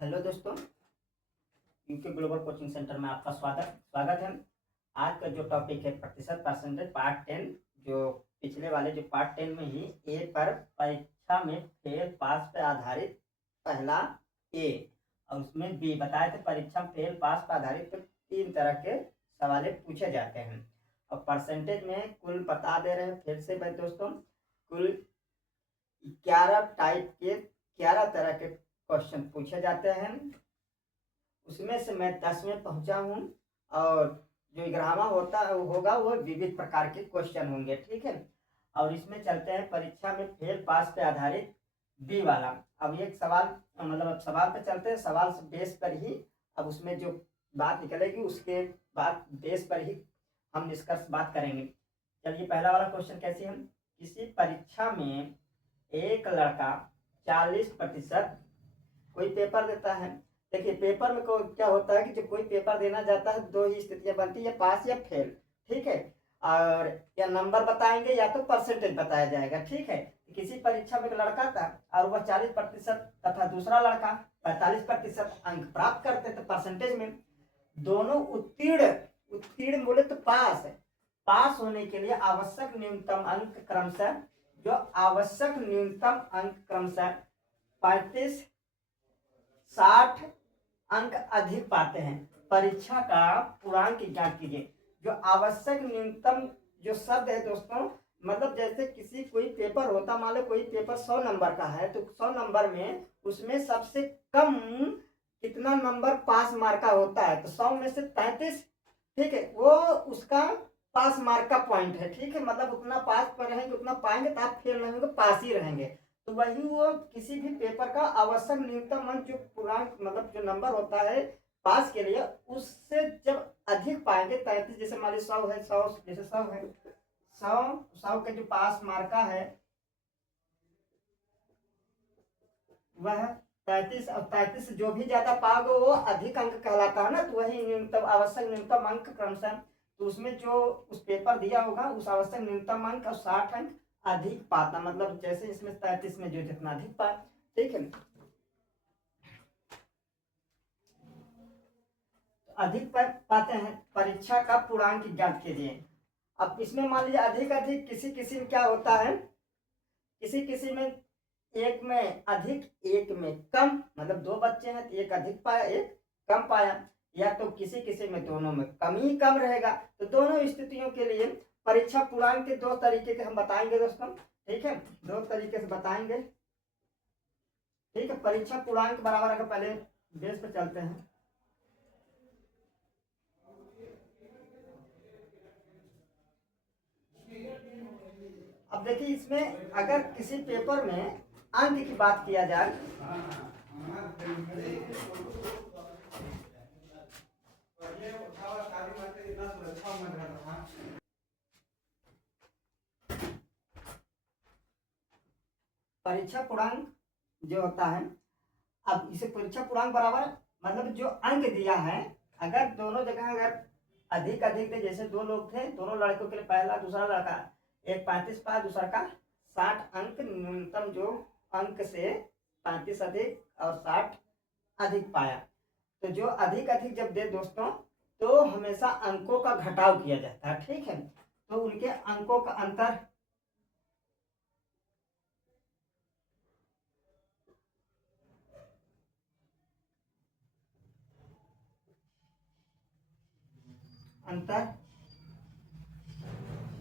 Hello दोस्तों, UK global coaching centre में आपका स्वागत है। आज का जो टॉपिक है प्रतिशत परसेंटेज पार्ट 10, जो पिछले वाले जो पार्ट 10 में ही ए पर परीक्षा में फेल पास पे आधारित पहला ए और उसमें बी बताए थे। परीक्षा में फेल पास पर आधारित 3 तरह के सवाल पूछे जाते हैं और परसेंटेज में कुल बता दे रहे हैं। फिर से भाई दोस्तों, कुल 11 टाइप के 11 तरह के क्वेश्चन पूछे जाते हैं। उसमें से मैं 10 में पहुंचा हूं और जो 11वां होगा वो विविध प्रकार के क्वेश्चन होंगे, ठीक है। और इसमें चलते हैं परीक्षा में फेल पास पे आधारित बी वाला। अब एक सवाल अब सवाल पे चलते हैं। सवाल बेस पर ही अब उसमें जो बात निकलेगी उसके बाद बेस पर ही हम निष्कर्ष बात करेंगे। चलिए, पहला वाला क्वेश्चन कैसे हम किसी परीक्षा में एक लड़का 40% कोई पेपर देता है। देखिए, पेपर में क्या होता है कि जब कोई पेपर देना जाता है 2 ही स्थितियां बनती है, पास या फेल, ठीक है। और या नंबर बताएंगे या तो परसेंटेज बताया जाएगा, ठीक है। किसी परीक्षा में एक लड़का था और वह 40% तथा दूसरा लड़का 45% अंक प्राप्त करते थे परसेंटेज में। दोनों उत्तीर्ण बोले तो पास होने के लिए आवश्यक न्यूनतम अंक क्रमशः 35 60 अंक अधिक पाते हैं। परीक्षा का पूर्णांक ज्ञात कीजिए। जो आवश्यक न्यूनतम जो शब्द है दोस्तों, मतलब जैसे किसी कोई पेपर होता, मान लो कोई पेपर 100 नंबर का है तो 100 नंबर में उसमें सबसे कम कितना नंबर पास मार्क का होता है, तो 100 में से 33, ठीक है, वो उसका पास मार्क का पॉइंट है, ठीक है। मतलब उतना पास पर रहेंगे उतना पाएंगे तो आप फेल नहीं होंगे, पास ही रहेंगे। तो वही वो किसी भी पेपर का आवश्यक न्यूनतम अंक जो पूर्णांक मतलब जो नंबर होता है पास के लिए, उससे जब अधिक पाएंगे 33, जैसे मान लीजिए 100 है, 100 जैसे 100 है, 100 के जो पास मार्का है वह 33 और 33 जो भी ज्यादा पाओगे वो अधिक अंक कहलाता है ना। तो वही न्यूनतम आवश्यक न्यूनतम अंक क्रमशः, तो उसमें जो उस पेपर दिया होगा उस आवश्यक न्यूनतम अंक और 60 अंक अधिक पाता, मतलब जैसे इसमें 33 में जो जितना अधिक पाए, ठीक है। अधिक पाते हैं परीक्षा का पूर्णांक ज्ञात कीजिए। अब इसमें मान लीजिए अधिक अधिक किसी में क्या होता है, किसी में एक में अधिक एक में कम, मतलब 2 बच्चे हैं तो एक अधिक पाया एक कम पाया, या तो किसी में दोनों में कम ही कम रहेगा। तो दोनों स्थितियों के लिए परीक्षा पूर्णांक के 2 तरीके के हम बताएंगे दोस्तों, ठीक है। 2 तरीके से बताएंगे, ठीक है। परीक्षा पूर्णांक बराबर, अगर पहले बेस पे चलते हैं। अब देखिए, इसमें अगर किसी पेपर में अंक की बात किया जाए, परीक्षा पूर्णांक जो होता है, अब इसे परीक्षा पूर्णांक बराबर मतलब जो अंक दिया है, अगर दोनों जगह अगर अधिक अधिक थे, जैसे 2 लोग थे, दोनों लड़कों के लिए पहला दूसरा लड़का एक 35 पाया, दूसरा का 60 अंक, न्यूनतम जो अंक से 35 अधिक और 60 अधिक पाया। तो जो अधिक अधिक जब दे दोस्तों, तो हमेशा अंकों का घटाव किया जाता है, ठीक है। तो उनके अंकों का अंतर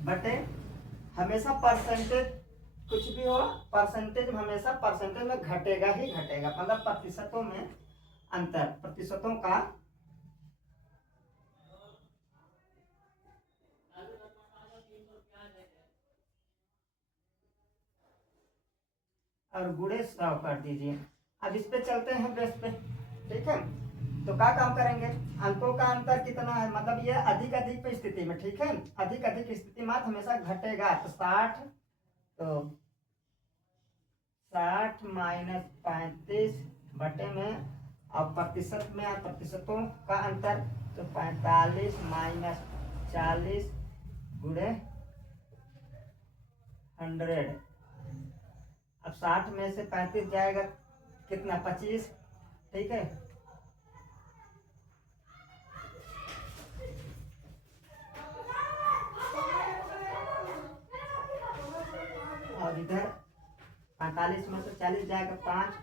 बटे हमेशा परसेंटेज, कुछ भी हो परसेंटेज हमेशा परसेंटेज में घटेगा ही घटेगा, मतलब प्रतिशतों में अंतर, प्रतिशतों का और गुणे 100 कर दीजिए। अब इस पे चलते हैं बेस पे, ठीक है। तो क्या काम करेंगे, अंकों का अंतर कितना है, मतलब ये अधिक अधिक पे स्थिति में, ठीक है। अधिक अधिक स्थिति में हमेशा घटेगा, तो 60, तो 60 माइनस 35 बटे में, और प्रतिशत में प्रतिशतों का अंतर, तो 45 माइनस 40 गुणे 100। अब 60 में से 35 जाएगा कितना, 25, ठीक है। और इधर 45 में से 40 जाएगा 5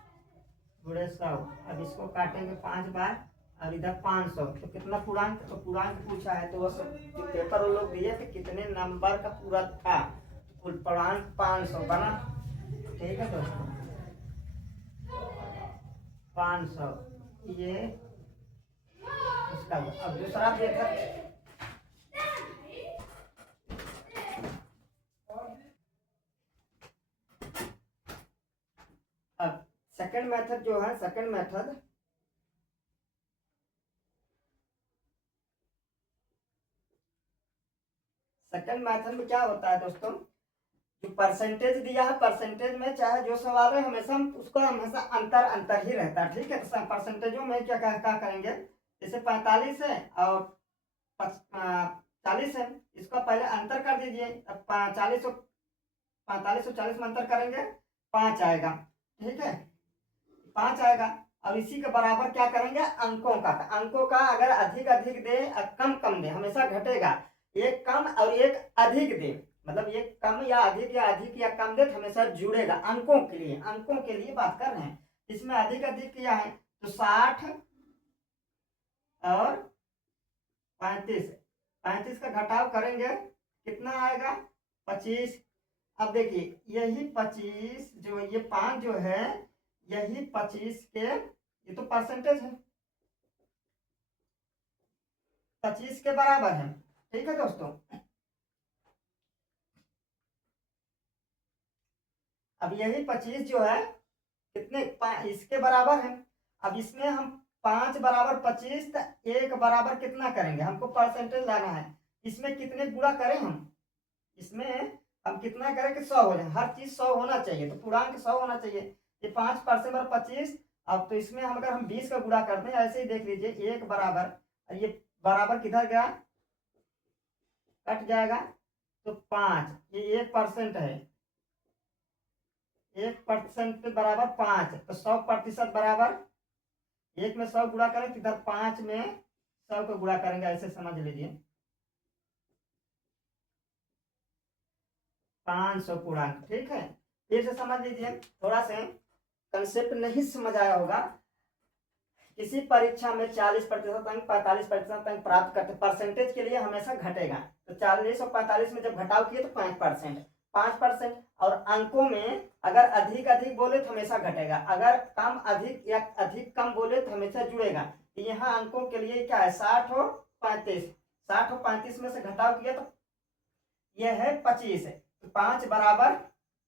गुणे 100। अब इसको काटेंगे 5 बार और इधर 500, तो कितना पूर्णांक, तो पूर्णांक पूछा है तो वो सब जो पेपर वो लोग दिए थे कितने नंबर का पूरा था, कुल पूर्णांक 500 बना। ठीक है दोस्तों, 500 ये उसका। अब दूसरा देखा, अब सेकंड मेथड जो है, सेकंड मेथड में क्या होता है दोस्तों, जो परसेंटेज दिया है परसेंटेज में चाहे जो सवाल है हमेशा उसको हमेशा अंतर अंतर ही रहता है। ठीक है, तो परसेंटेजों में क्या करेंगे, जैसे 45 है और 40 है, इसका पहले अंतर कर दीजिए। अब 40 और 45 और 40 में अंतर करेंगे 5 आएगा। ठीक है, 5 आएगा और इसी के बराबर क्या करेंगे, अंकों का। अंकों का अगर अधिक अधिक दे कम कम दे, हमेशा घटेगा। एक कम और एक अधिक दे, मतलब एक कम या अधिक या कम दे तो हमेशा जुड़ेगा। अंकों के लिए, अंकों के लिए बात कर रहे हैं। इसमें अधिक अधिक किया है तो 60 और 35, 35 का घटाव करेंगे कितना आएगा, 25। अब देखिए यही 25 जो ये 5 जो है, यही 25 के, ये तो परसेंटेज है, 25 के बराबर है। ठीक है दोस्तों, अब यही 25 जो है कितने इसके बराबर है। अब इसमें हम 5 बराबर 25, तो 1 बराबर कितना करेंगे, हमको परसेंटेज लाना है। इसमें कितने गुणा करें हम, इसमें हम कितना करें कि 100 हो जाए, हर चीज 100 होना चाहिए, तो पूर्णांक 100 होना चाहिए। ये 5% और 25। अब तो इसमें हम अगर हम 20 का गुणा करते हैं, ऐसे ही देख लीजिए 1 बराबर, ये बराबर किधर गया, कट जाएगा, तो 5, ये 1% है, 1% बराबर 5, तो 100% बराबर 1 में 100 गुणा करें तो इधर 5 में 100 को गुणा करेंगे, ऐसे समझ लीजिए 500 पूर्णांक। ठीक है, फिर से समझ लीजिए, थोड़ा सा कंसेप्ट नहीं समझ आया होगा। किसी परीक्षा में 40% अंक 45% अंक प्राप्त करते, परसेंटेज के लिए हमेशा घटेगा। तो 40 और 45 में जब घटाव किए तो 5%, 5%। और अंकों में अगर अधिक अधिक बोले तो हमेशा घटेगा, अगर कम अधिक या अधिक कम बोले तो हमेशा जुड़ेगा। तो यहाँ अंकों के लिए क्या है, 60 और 35, 60 और 35 में से घटाव किया तो यह है 25 है, तो 5 बराबर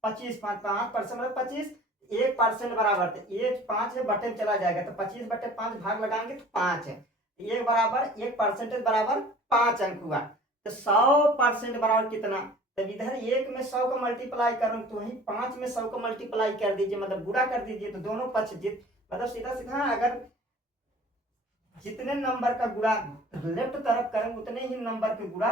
25, 5% मतलब 25, 1% बराबर, तो 5 है बटे में चला जाएगा, तो 25 बटे 5 भाग लगाएंगे तो 5 है, 1 बराबर 1% बराबर 5 अंक हुआ। तो 100% बराबर कितना, तब इधर 1 में 100 को मल्टीप्लाई करूँ तो वही 5 में 100 को मल्टीप्लाई कर दीजिए, मतलब गुणा कर दीजिए, तो दोनों पक्ष जीत, मतलब सीधा सीधा अगर जितने नंबर का गुणा लेफ्ट तरफ करें उतने ही नंबर के गुणा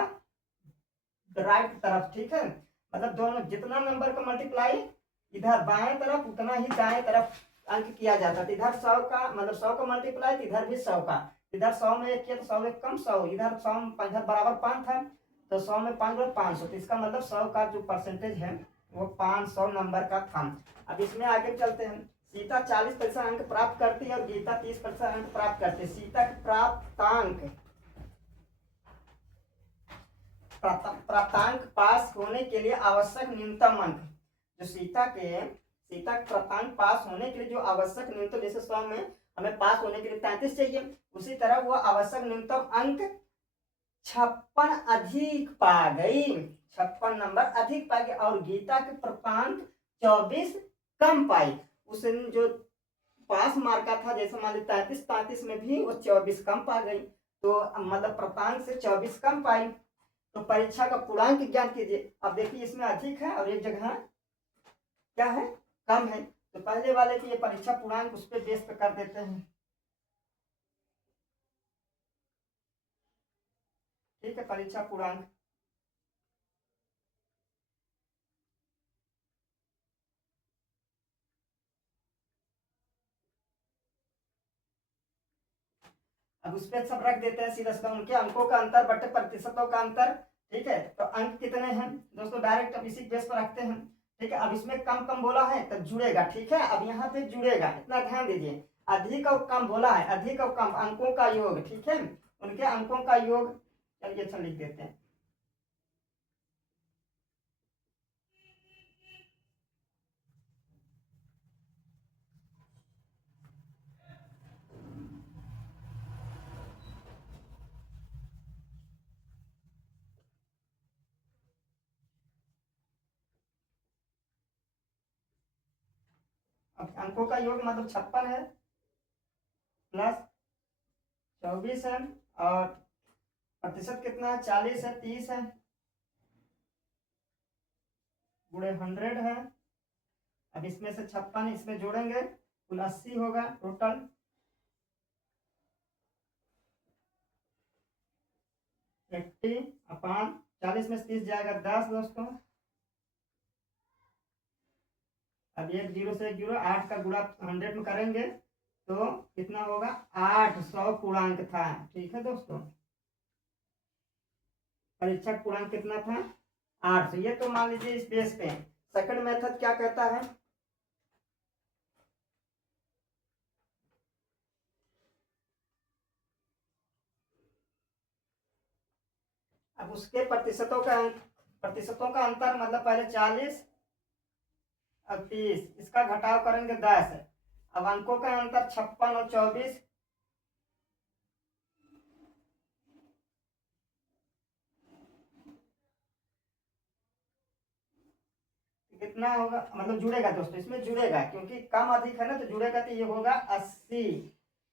राइट तरफ। ठीक है, मतलब दोनों जितना नंबर का मल्टीप्लाई इधर बाएं तरफ उतना ही दाएं तरफ अंक किया जाता है। इधर 100 का मतलब 100 का मल्टीप्लाई, इधर भी 100 का, इधर 100 में 1 किया तो 100 एक कम 100, इधर 100 इधर बराबर 5 था, तो 100 में 5 बराबर 500, तो इसका मतलब 100 का जो परसेंटेज है वो 500 नंबर का था। अब इसमें आगे चलते हैं। सीता 40% अंक प्राप्त करती है और गीता 30% अंक प्राप्त करती है। सीता के प्राप्तांक, प्राप्तांक पास होने के लिए आवश्यक न्यूनतम अंक, जो सीता के प्राप्तांक पास होने के लिए जो आवश्यक न्यूनतम, जैसे 100 में हमें पास होने के लिए 33 चाहिए, उसी तरह वो आवश्यक न्यूनतम अंक 56 अधिक पा गई, 56 नंबर अधिक पा गई। और गीता के प्राप्तांक 24 कम पाई। उस जो पास मार्का था, जैसे मान लीजिए 33 में भी वो 24 कम पा गई, तो मतलब प्राप्तांक से 24 कम पाई। तो परीक्षा का पूर्णांक ज्ञात कीजिए। अब देखिए इसमें अधिक है और एक जगह क्या है, कम है, तो पहले वाले की ये परीक्षा पूर्णांक उस पर बेस पे कर देते हैं। ठीक है, परीक्षा पूर्णांक अब उस पर सब रख देते हैं सीधा सीधा, उनके अंकों का अंतर बटे प्रतिशतों का अंतर। ठीक है, तो अंक कितने हैं दोस्तों, डायरेक्ट अब इसी बेस पर रखते हैं। ठीक है, अब इसमें कम कम बोला है तब जुड़ेगा। ठीक है, अब यहाँ पे जुड़ेगा, इतना ध्यान दीजिए। अधिक और कम बोला है, अधिक और कम अंकों का योग। ठीक है, उनके अंकों का योग, चलिए अच्छा लिख देते हैं। अब अंकों का योग मतलब 56 है प्लस 24 है, और प्रतिशत कितना है, 40 है, 30 है, गुणे 100 है। अब इसमें से 56 इसमें जोड़ेंगे, कुल 80 होगा टोटल। एट्टी अपान 40 में से 30 जाएगा 10 दोस्तों। अब एक जीरो से एक जीरो, 8 का गुणा 100 में करेंगे तो कितना होगा, 800 पूर्णांक था। ठीक है दोस्तों, परीक्षा पूर्णांक कितना था, 800। ये तो मान लीजिए इस बेस पे। सेकंड मेथड क्या कहता है, अब उसके प्रतिशतों का अंतर मतलब पहले 40, अब 30, इसका घटाव करेंगे 10। अब अंकों का अंतर 56 और 24, कितना होगा, मतलब जुड़ेगा दोस्तों, इसमें जुड़ेगा क्योंकि कम अधिक है ना, तो जुड़ेगा तो ये होगा 80।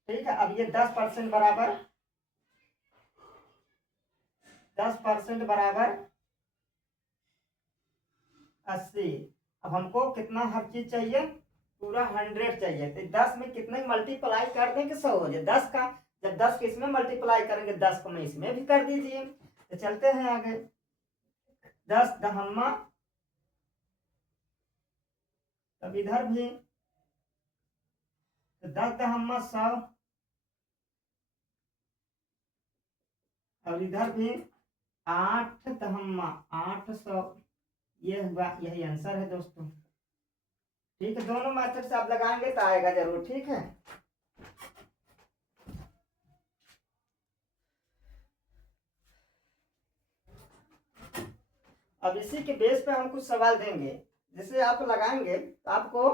ठीक है, अब ये 10% बराबर 10% बराबर 80। अब हमको कितना हर चीज चाहिए, पूरा 100 चाहिए, तो 10 में कितने मल्टीप्लाई कर दें कि 100 हो जाए, 10 का। जब 10 के इसमें मल्टीप्लाई करेंगे, 10 को में इसमें भी कर दीजिए। तो चलते हैं आगे, 10 दहम्मा, तब इधर भी तो 10 दहम्मा 100, और इधर भी 8 दहम्मा 800। ये हुआ, यही आंसर है दोस्तों। ठीक है, दोनों मेथड से आप लगाएंगे तो आएगा जरूर। ठीक है, अब इसी के बेस पे हम कुछ सवाल देंगे, जिसे आप लगाएंगे तो आपको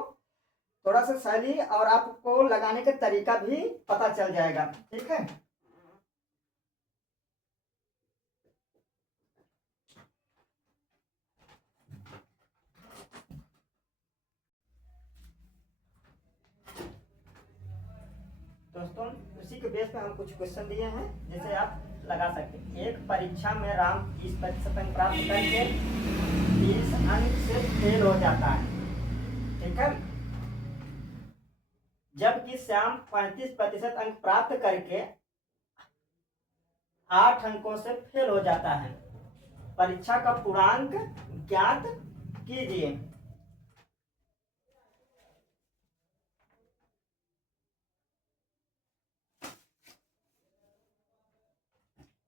थोड़ा सा शैली और आपको लगाने का तरीका भी पता चल जाएगा। ठीक है, दोस्तों उसी के बेस पे हम कुछ क्वेश्चन दिए हैं जिसे आप लगा सकते हैं। एक परीक्षा में राम 30% अंक प्राप्त करके 30 अंक से फेल हो जाता है। ठीक है, जबकि श्याम 35% अंक प्राप्त करके 8 अंकों से फेल हो जाता है। परीक्षा का पूर्णांक ज्ञात कीजिए।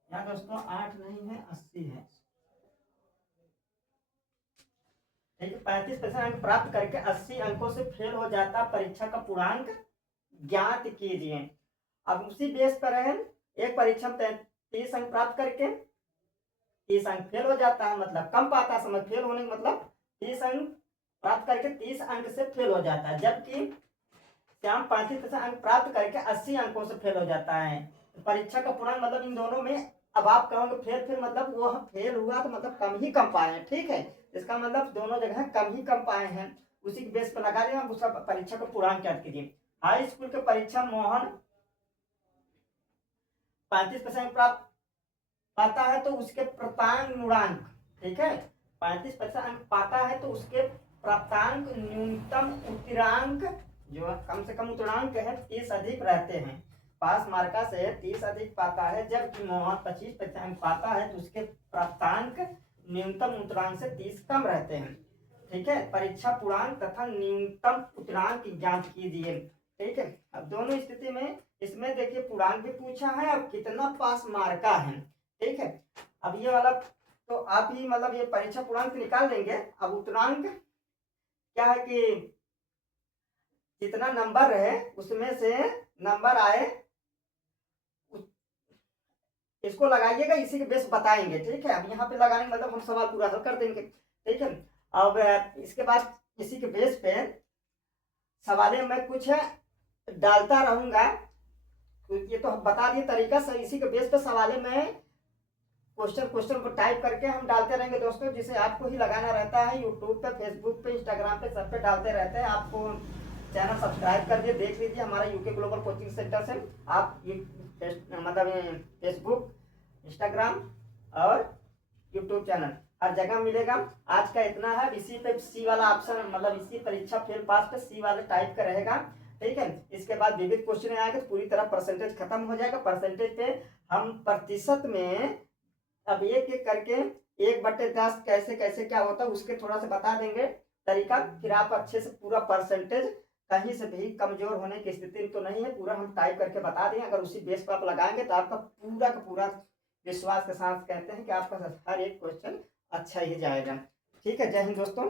यहाँ दोस्तों 8 नहीं है, 80 है। ठीक है, 35% अंक प्राप्त करके 80 अंकों से फेल हो जाता, परीक्षा का पूर्णांक ज्ञात कीजिए। अब उसी बेस पर है, एक परीक्षा में 30 अंक प्राप्त करके 30 अंक फेल हो जाता है, मतलब कम पाता है, समझ फेल होने का मतलब 30 अंक प्राप्त करके 30 अंक से फेल हो जाता है। जबकि श्याम 35% अंक प्राप्त करके 80 अंकों से फेल हो जाता है। तो परीक्षा का पूर्णांक मतलब इन दोनों में, अब आप कहोगे फेल, फिर मतलब वो फेल हुआ तो मतलब कम ही कम पाए हैं। ठीक है, इसका मतलब दोनों जगह कम ही कम पाए हैं, उसी के बेस पर लगा दें। उसका परीक्षा का पूर्णांक याद कीजिए। हाई स्कूल के परीक्षा मोहन 35% प्राप्त पाता है तो उसके प्राप्तांक गुणांक, ठीक है, 35% अंक पाता है तो उसके प्राप्तांक न्यूनतम उत्तीर्णांक, जो कम से कम उत्तीर्णांक है, 30 अधिक रहते हैं। पास मार्का से 30 अधिक पाता है, जबकि मोहन 25% अंक पाता है तो उसके प्राप्तांक न्यूनतम उत्तीर्णांक से 30 कम रहते हैं। ठीक है, परीक्षा पूर्णांक तथा न्यूनतम उत्तीर्णांक ज्ञात कीजिए। ठीक है, अब दोनों स्थिति में इसमें देखिए पूर्णांक भी पूछा है और कितना पास मार्का है। ठीक है, अब ये वाला तो आप ही मतलब ये परीक्षा पूर्णांक निकाल देंगे। अब उत्तरांक क्या है कि जितना नंबर रहे उसमें से नंबर आए इसको लगाइएगा, इसी के बेस बताएंगे। ठीक है, अब यहाँ पे लगाने मतलब हम सवाल पूरा हल कर देंगे। ठीक है, अब इसके बाद इसी के बेस पे सवालें मैं कुछ डालता रहूंगा, तो ये तो हम बता दिए तरीका से, इसी के बेस पे सवालें मैं क्वेश्चन को टाइप करके हम डालते रहेंगे दोस्तों, जिसे आपको ही लगाना रहता है। यूट्यूब पे, फेसबुक पे, इंस्टाग्राम पे, सब पे डालते रहते हैं। आपको चैनल सब्सक्राइब कर दिए, देख लीजिए हमारा यूके ग्लोबल कोचिंग सेंटर से। आप मतलब फेसबुक, इंस्टाग्राम और यूट्यूब चैनल हर जगह मिलेगा। आज का इतना है। इसी पे सी वाला ऑप्शन मतलब इसी परीक्षा फेल पास पे सी वाले टाइप का रहेगा। ठीक है, इसके बाद विविध क्वेश्चन आएगा तो पूरी तरह परसेंटेज खत्म हो जाएगा। परसेंटेज पे हम प्रतिशत में अब एक एक करके 1/10 कैसे कैसे क्या होता है उसके थोड़ा सा बता देंगे तरीका। फिर आप अच्छे से पूरा परसेंटेज कहीं से भी कमजोर होने की स्थिति तो नहीं है, पूरा हम टाइप करके बता देंगे। अगर उसी बेस पर आप लगाएंगे तो आपका पूरा का पूरा विश्वास के साथ कहते हैं कि आपका हर एक क्वेश्चन अच्छा ही जाएगा। ठीक है, जय हिंद दोस्तों।